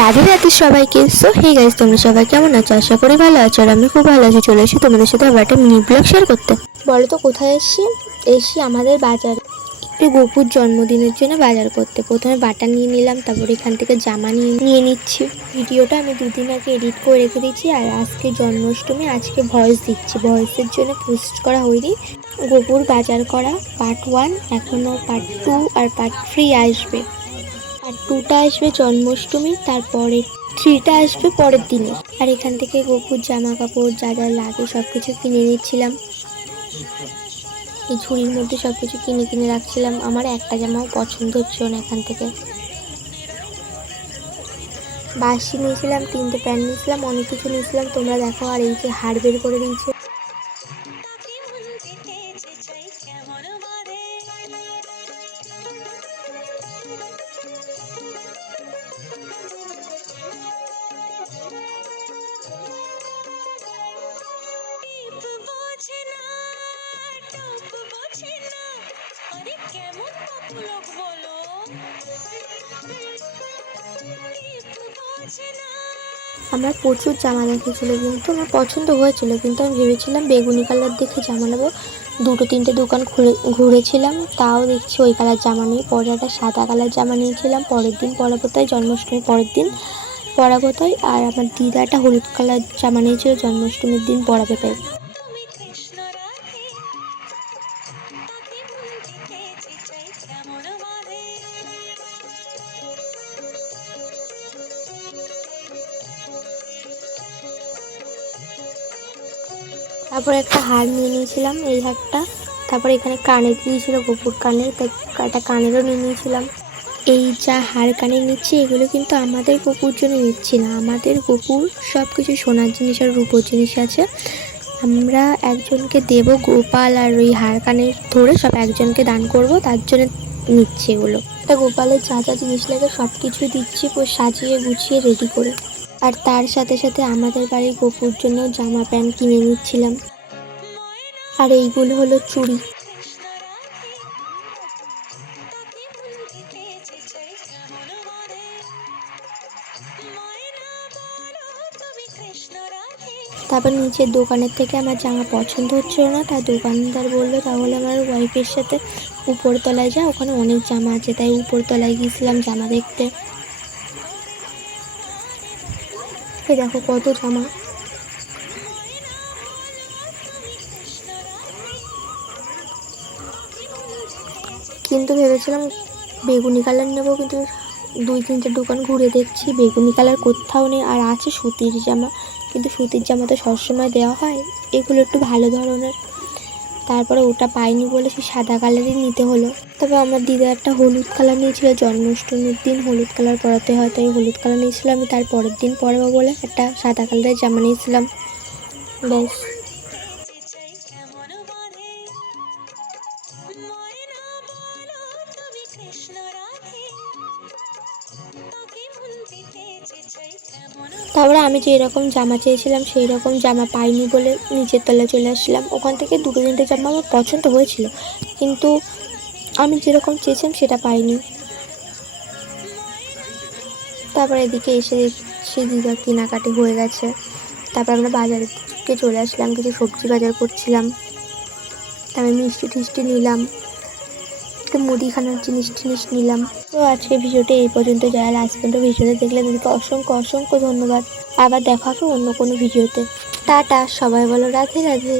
রাধে রাধে সবাইকে। So hey guys, তোমরা সবাই কেমন আছো? আশা করি ভালো আছো। আর আমি খুব ভালো আছি। চলে এসেছি তোমাদের সাথে আবার একটা মিনি ব্লগ শেয়ার করতে। বলো তো কোথায় এসছি আমাদের বাজার, একটু গপুর জন্মদিনের জন্য বাজার করতে। প্রথমে বাটা নিয়ে নিলাম, তারপর এখান থেকে জামা নিয়ে নিচ্ছি। ভিডিওটা আমি দুদিন আগে এডিট করে রেখে দিচ্ছি, আর আজকে জন্মাষ্টমী, আজকে ভয়েস দিচ্ছি। ভয়েসের জন্য পোস্ট করা হয়নি। গপুর বাজার করা পার্ট 1, এখনও পার্ট 2 আর পার্ট 3 আসবে। আর 2টা আসবে জন্মাষ্টমীর, তারপরে 3টা আসবে পরের দিনে। আর এখান থেকে গপুর জামা কাপড় যা যা লাগে সব কিছু কিনে নিচ্ছিলাম। এই ঝুড়ির মধ্যে সব কিছু কিনে রাখছিলাম। আমার একটা জামাও পছন্দ হচ্ছিল না এখান থেকে। বাসি নিয়েছিলাম, 3টে প্যান্ট নিয়েছিলাম, অনেক কিছু নিয়েছিলাম। তোমরা দেখো। আর এই যে হার বের করে দিয়েছে। আমার প্রচুর জামা দেখেছিল, কিন্তু আমার পছন্দ হয়েছিল, কিন্তু আমি ভেবেছিলাম বেগুনি কালার দেখে জামা নেবো। 2-3টে দোকান ঘুরেছিলাম, তাও দেখছি ওই কালার জামা নেই। পরে একটা সাদা কালার জামা নিয়েছিলাম, পরের দিন পরাবো তাই, জন্মাষ্টমীর পরের দিন পরাবো তাই। আর আমার দিদা একটা হলুদ কালার জামা নিয়েছিল, জন্মাষ্টমীর দিন পরাবে তাই। তারপরে একটা হার নিয়ে নিয়েছিলাম, এই হারটা। তারপরে এখানে কানের দিয়েছিল, গপুর কানের, তাই একটা কানেরও নিয়ে নিয়েছিলাম। এই যা হার কানে নিচ্ছি, এগুলো কিন্তু আমাদের গপুর জন্য নিচ্ছি না। আমাদের গপুর সব কিছু সোনার জিনিস আর রূপোর জিনিস আছে, আমরা একজনকে দেব। গোপাল আর ওই হার কানের ধরে সব একজনকে দান করব, তার জন্য নিচ্ছি এগুলো। তা গোপালের যা যা জিনিস লাগে সব কিছুই দিচ্ছি, সাজিয়ে গুছিয়ে রেডি করে। আর তার সাথে সাথে আমাদের বাড়ির গপুর জন্য জামা প্যান্ট কিনে নিচ্ছিলাম। আর এইগুলো হলো চুড়ি। তারপর নিচের দোকানের থেকে আমার জামা পছন্দ হচ্ছিল না, তার দোকানদার বললো তাহলে আমার ওয়াইফের সাথে উপরতলায় যা, ওখানে অনেক জামা আছে। তাই উপরতলায় গিয়েছিলাম জামা দেখতে। এই দেখো কত জামা। কিন্তু ভেবেছিলাম বেগুনি কালার নেবো, কিন্তু 2-3টে দোকান ঘুরে দেখছি বেগুনি কালার কোথাও নেই। আর আছে সুতির জামা, কিন্তু সুতির জামা তো সবসময় দেওয়া হয়, এগুলো একটু ভালো ধরনের। তারপরে ওটা পাইনি বলে সেই সাদা কালারই নিতে হলো। তবে আমার দিদা একটা হলুদ কালার নিয়েছিল, জন্মাষ্টমীর দিন হলুদ কালার পরাতে হয়, তাই হলুদ কালার নিয়েছিলাম। আমি তার পরের দিন পরাবো বলে একটা সাদা কালারের জামা নিয়েছিলাম, ব্যাস। তারপরে আমি যেই রকম জামা চেয়েছিলাম সেই রকম জামা পাইনি বলে নিচের তলায় চলে আসলাম। ওখান থেকে 2-3টে জামা আমার পছন্দ হয়েছিল, কিন্তু আমি যেরকম চেয়েছিলাম সেটা পাইনি। তারপর এদিকে এসে দেখছি দিদা কেনাকাটি হয়ে গেছে। তারপর আমরা বাজারকে চলে আসলাম, কিছু সবজি বাজার করছিলাম। তারপরে মিষ্টি টিষ্টি নিলাম, একটু মুদিখানার জিনিস নিলাম। তো আজকে ভিডিওটা এই পর্যন্ত। যারা লাস্ট পর্যন্ত ভিডিওটা দেখলে তাদেরকে অসংখ্য অসংখ্য ধন্যবাদ। আবার দেখা হবে অন্য কোনো ভিডিওতে। টাটা, সবাই বলো রাধে রাধে।